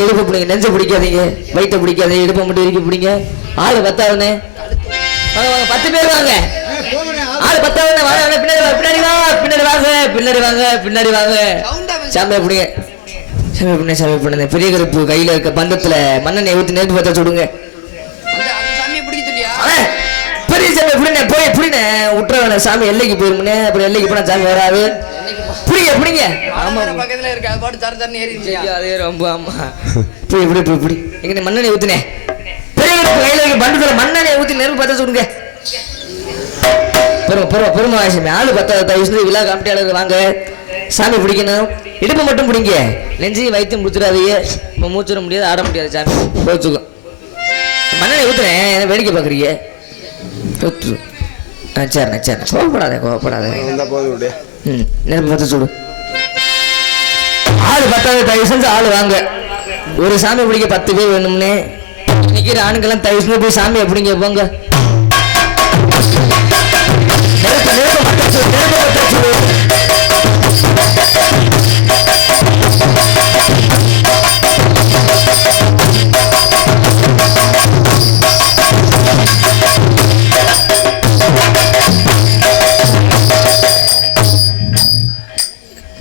பிடிங்க இடுப்பு பிடிங்க நெஞ்ச பிடிக்காதீங்க வயிற்ற பிடிக்காதீங்க இடுப்பை மட்டும் இறுக்கி பிடிங்க ஆளு பத்தாவதுனே 10 பேர் வாங்க ஆளு பத்தாவதுனே வாங்க பின்னாடி வாங்க சாமியை பிடிங்க சாமி பிடிங்க பெரிய கருப்பு கையில இருக்க பந்தத்துல மண்ணெண்ணெய் ஊற்றி நேர்த்து பார்த்தா சொல்லுங்க பெரிய சாமி பிடிங்க போய் பிடிங்க விட்டுற சாமி எல்லைக்கு போயிருமுனே அப்புறம் எல்லைக்கு போனா சாமி வராது பிடிங்க ஆமா பக்கத்துல இருக்கு அது பாட்டு தர ஏறிடுச்சு அதே ரொம்ப ஆமா இப்படி எங்க மண்ணெண்ணெய் ஊத்துனே பெரிய கையில இருக்க பண்டத்துல மண்ணெண்ணெய் ஊத்தி நெருப்பு பார்த்தா சொல்லுங்க பெருமை ஆசியமே ஆளு 10 விழா காமிட்டியாளர் வாங்க சாமி பிடிக்கணும் இடுப்பு மட்டும் பிடிங்க நெஞ்சையும் வைத்தியம் முடிச்சிடாதீங்க இப்போ மூச்சிட முடியாது ஆட முடியாது சாமி போச்சுக்கும் மண்ணெண்ணெய் ஊத்துனேன் வேடிக்கை பார்க்குறீங்க சரிண்ணே கோவப்படாத நெருப்பு பார்த்து சொல்லு ஆளு 10 தயவு செஞ்சு ஆளு வாங்க ஒரு சாமி பிடிக்க 10 பேர் வேணும்னே நிக்கிற ஆணுக்கெல்லாம் தயவு செஞ்சு போய் சாமி எப்படிங்க போங்க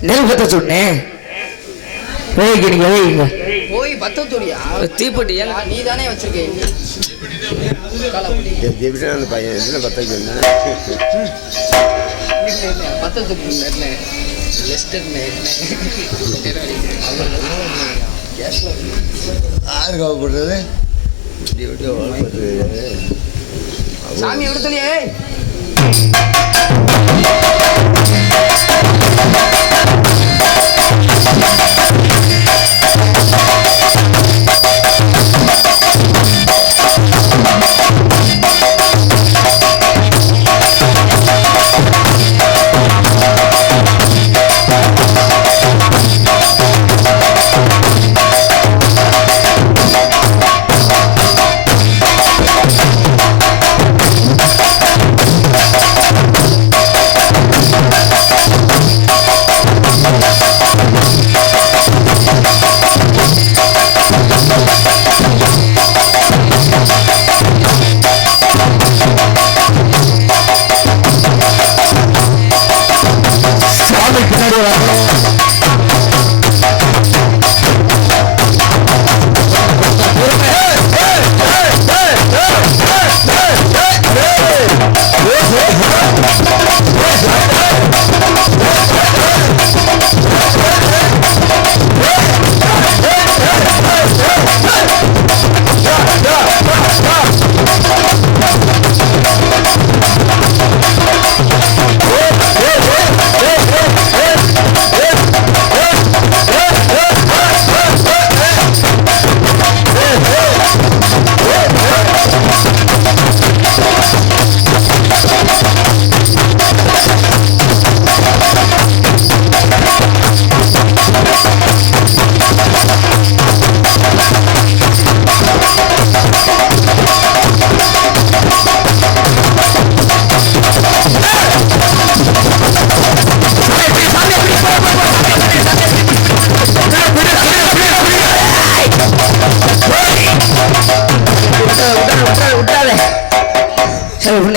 நெருப்பத்தை சொன்னேன் போய் தீப்பெட்டி நீ தானே வச்சிருக்கேன் சாமி எடுத்துலையே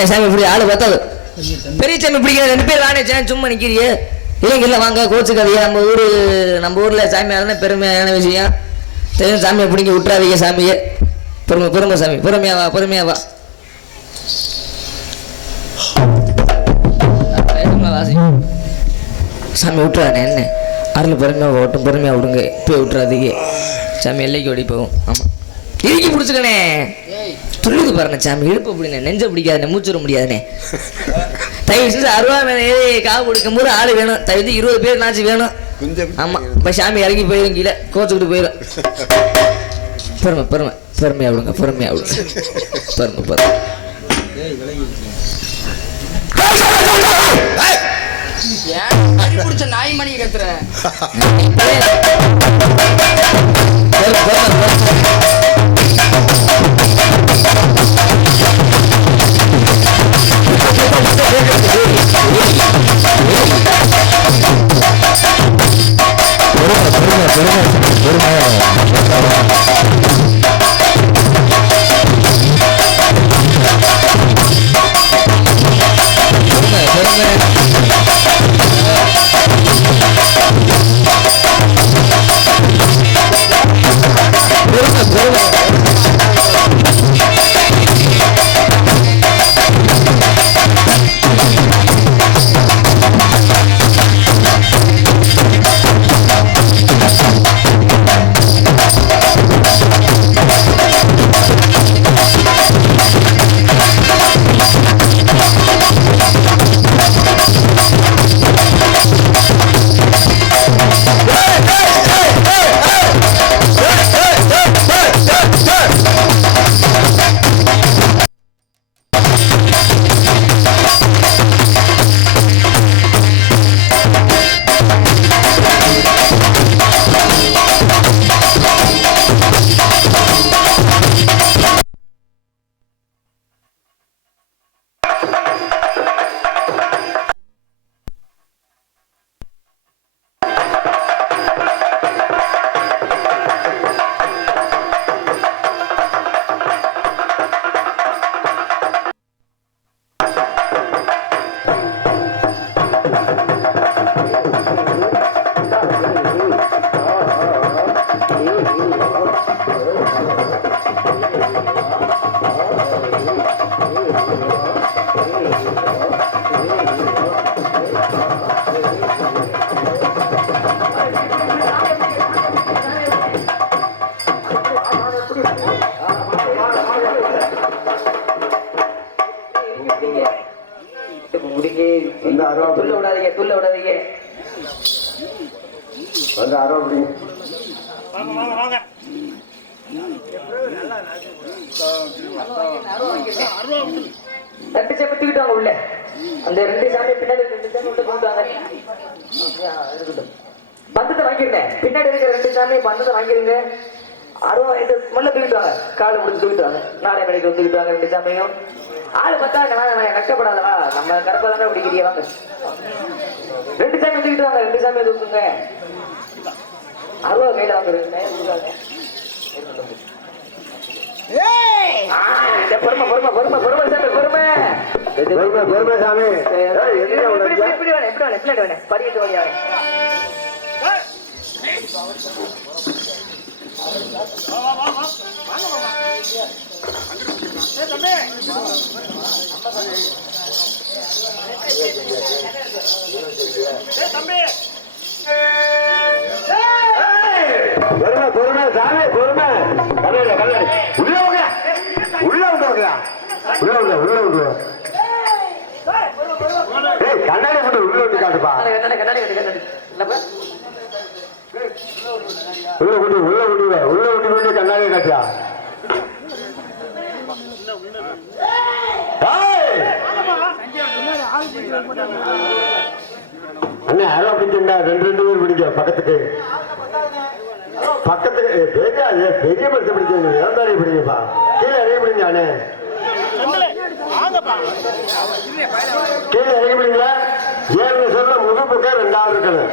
சாமி இப்படி ஆளு பார்த்தாது பெரிய சாமி பிடிக்கிற 2 பேர் வானே சும்மா நிக்கிறியே இல்லைங்கல்ல வாங்க கோச்சுக்காதீங்க நம்ம ஊர்ல சாமி ஆளுனா பெருமையான விஷயம் தெரியும் சாமியை பிடிக்க விட்டுறாதீங்க சாமியை பெருமை சாமி பொறுமையா வா சாமி விட்டுறானே என்ன அருள் பொறுமையா விடுங்க இப்போ விட்டுறாதீங்க சாமி எல்லைக்கு ஓடி போகும் ஆமா இறுக்கி பிடிச்சுக்கணே துள்ளுது பாருங்க சாமி இழுப்பு அப்படின்னே நெஞ்ச பிடிக்காதுண்ணே மூச்சுட முடியாதுண்ணே தயவு செஞ்சு 60 ஏறி காவு கொடுக்கும் போது ஆள் வேணும் தயவு 20 பேர் நாச்சு வேணும் ஆமா இப்போ சாமி இறங்கி போயிடும் கீழே கோச்சுக்கிட்டு போயிடும் பொறுமையா விடுங்க பொறுமை நாய் மணி கத்துற பொறுமை துள்ள விடாதீங்க துள்ள விடாதீங்க வந்து அரை அப்படிங்க ரெண்டு சாமி தூக்கிட்டாங்க உள்ள அந்த ரெண்டு சாமி பின்னாடி ரெண்டு சாமி உள்ள தூக்கிட்டாங்க பந்தத்தை வாங்கிருந்தேன் பின்னாடி இருக்கிற ரெண்டு சாமி பந்தத்தை வாங்கிருங்க 60 மல்ல தூக்கிட்டாங்க காலை முடிச்சு தூக்கிட்டாங்க நாளை கடைக்கு தூக்கிட்டாங்க ரெண்டு சாமியும் ஆளு பார்த்தா கஷ்டப்படாதவா நம்ம கரப்பா தானே பிடிக்கிறியா வாங்க ரெண்டு சாமி தூக்கிட்டு வாங்க ரெண்டு சாமியை தூக்குங்க 60 கையில வாங்குறேன் பொறுமை பொறுமை பொறுமை பொறுமை சாமி பொறுமை பொறுமை சாமி எப்படி வேணும் எப்படி வேணும் எப்படி வேணும் படிக்கிட்டு வழியா பொறுமை பொறுமை சாமி பொறுமை உள்ள உள்ள உள்ள உள்ள உள்ள உள்ள கண்ணாடி போட்டு உள்ள விட்டு காட்டுப்பா உள்ள விட்டு உள்ள விடுவ உள்ள விட்டு விட்டு கண்ணாடி காட்டியா அண்ணா யாரும் பிடிக்கா ரெண்டு பேர் பிடிக்க பக்கத்துக்கு பெரிய மனுஷன் பிடிக்க இறந்தாரி பிடிங்கப்பா கீழே இறங்கி பிடிங்க அண்ணே கீழே இறங்கி பிடிங்களா ஏழு சொல்ல முதல் பக்கம் 2வது இருக்கணும்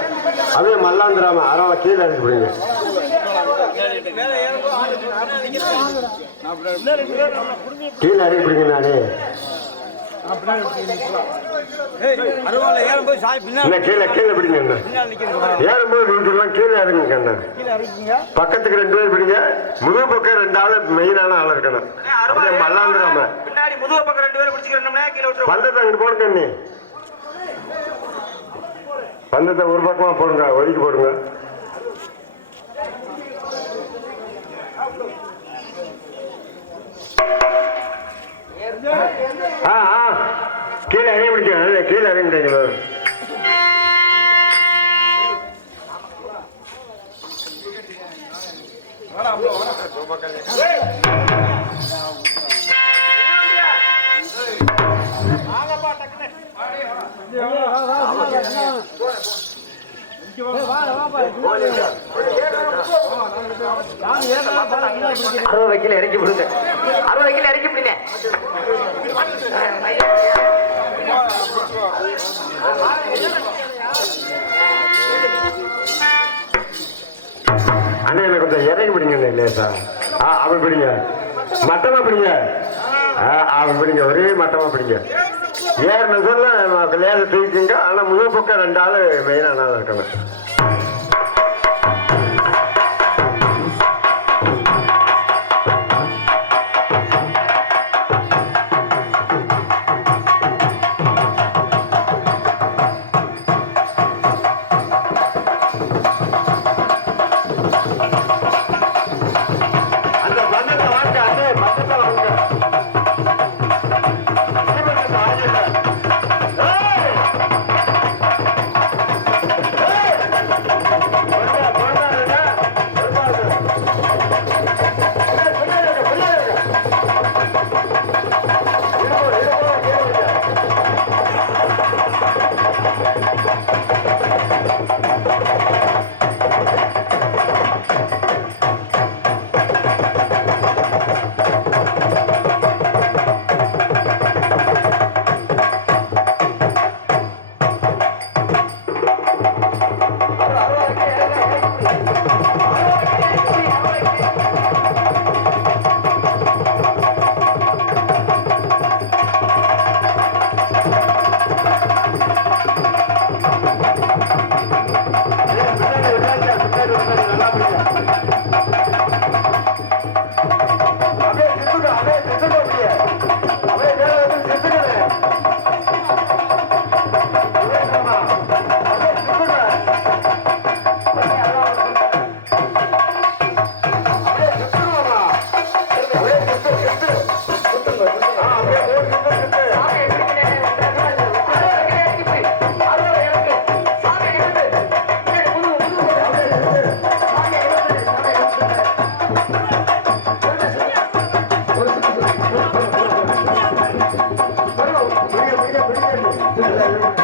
அதே மல்லாந்திராம அதனால கீழே இறங்கி பிடிங்க கீழே இறங்கி பிடிங்க நானே கீழே கீழே பிடிங்க ஏறும்போது கீழே இறங்குங்க பக்கத்துக்கு 2 பேர் பிடிங்க முதுகு பக்கம் 2வது மெயினான ஆள் இருக்கணும் மல்லாந்திராம பின்னாடி முதுகு பக்கம் 2 பேர் பிடிச்சிக்கிறோம்னா கீழே விட்டுருவோம் பந்தத்தை அங்கிட்டு போடுங்க நீ பந்தத்தை ஒரு பக்கமா போடுங்க ஒதுக்கி போடுங்க கீழே இறங்கி பிடிக்க கீழே இறங்கிட்டீங்க வைக்கல இறக்கி விடுங்க 60 வைக்கல இறக்கி விடுங்க அண்ணா எனக்கு கொஞ்சம் இறங்கி பிடிங்க லேசா அப்படி பிடிங்க மட்டமா பிடிங்க அப்படி பிடிங்க ஒரே மட்டமா பிடிங்க ஏறின சொல்ல லேச தூக்கிங்க ஆனா முதல் பக்கம் 2 ஆளு மெயினான ஆள் இருக்கணும் ஆ